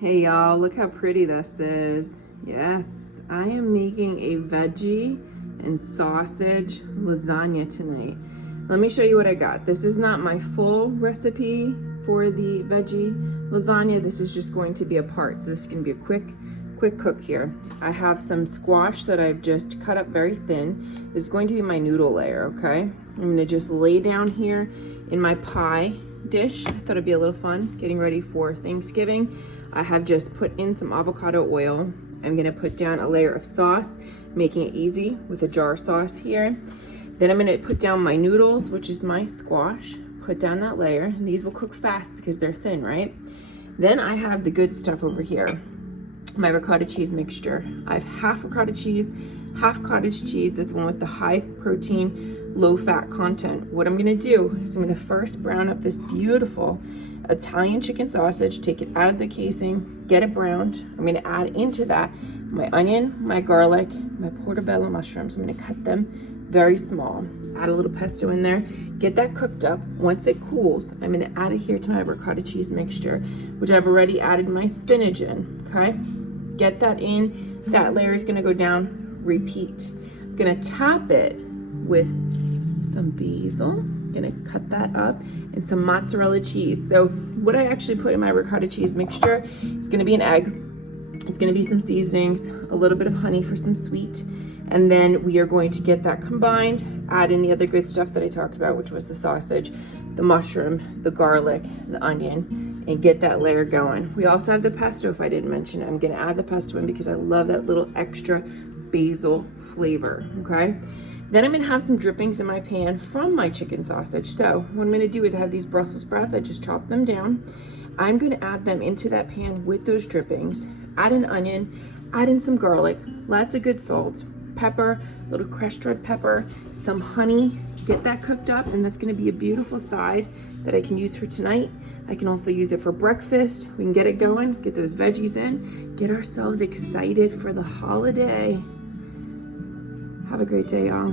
Hey y'all, look how pretty this is. Yes, I am making a veggie and sausage lasagna tonight. Let me show you what I got. This is not my full recipe for the veggie lasagna. This is just going to be a part. So this is going to be a quick cook here. I have some squash that I've just cut up very thin. This is going to be my noodle layer, okay? I'm going to just lay down here in my pie dish. I thought it'd be a little fun getting ready for Thanksgiving. I have just put in some avocado oil. I'm gonna put down a layer of sauce, making it easy with a jar sauce here. Then I'm gonna put down my noodles, which is my squash, put down that layer. And these will cook fast because they're thin, right? Then I have the good stuff over here, my ricotta cheese mixture. I have half ricotta cheese, half cottage cheese. That's the one with the high protein, low fat content. What I'm gonna do is I'm gonna first brown up this beautiful Italian chicken sausage, take it out of the casing, get it browned. I'm gonna add into that my onion, my garlic, my portobello mushrooms. I'm gonna cut them very small. Add a little pesto in there, get that cooked up. Once it cools, I'm gonna add it here to my ricotta cheese mixture, which I've already added my spinach in, okay? Get that in, that layer is gonna go down, repeat. I'm gonna top it with some basil. Gonna cut that up, and some mozzarella cheese. So what I actually put in my ricotta cheese mixture is gonna be an egg, it's gonna be some seasonings, a little bit of honey for some sweet, and then we are going to get that combined, add in the other good stuff that I talked about, which was the sausage, the mushroom, the garlic, the onion, and get that layer going. We also have the pesto, if I didn't mention it. I'm gonna add the pesto in because I love that little extra basil flavor, okay? Then I'm gonna have some drippings in my pan from my chicken sausage. So what I'm gonna do is I have these Brussels sprouts, I just chopped them down. I'm gonna add them into that pan with those drippings, add an onion, add in some garlic, lots of good salt, pepper, a little crushed red pepper, some honey, get that cooked up, and that's gonna be a beautiful side that I can use for tonight. I can also use it for breakfast. We can get it going, get those veggies in, get ourselves excited for the holiday. Have a great day, y'all.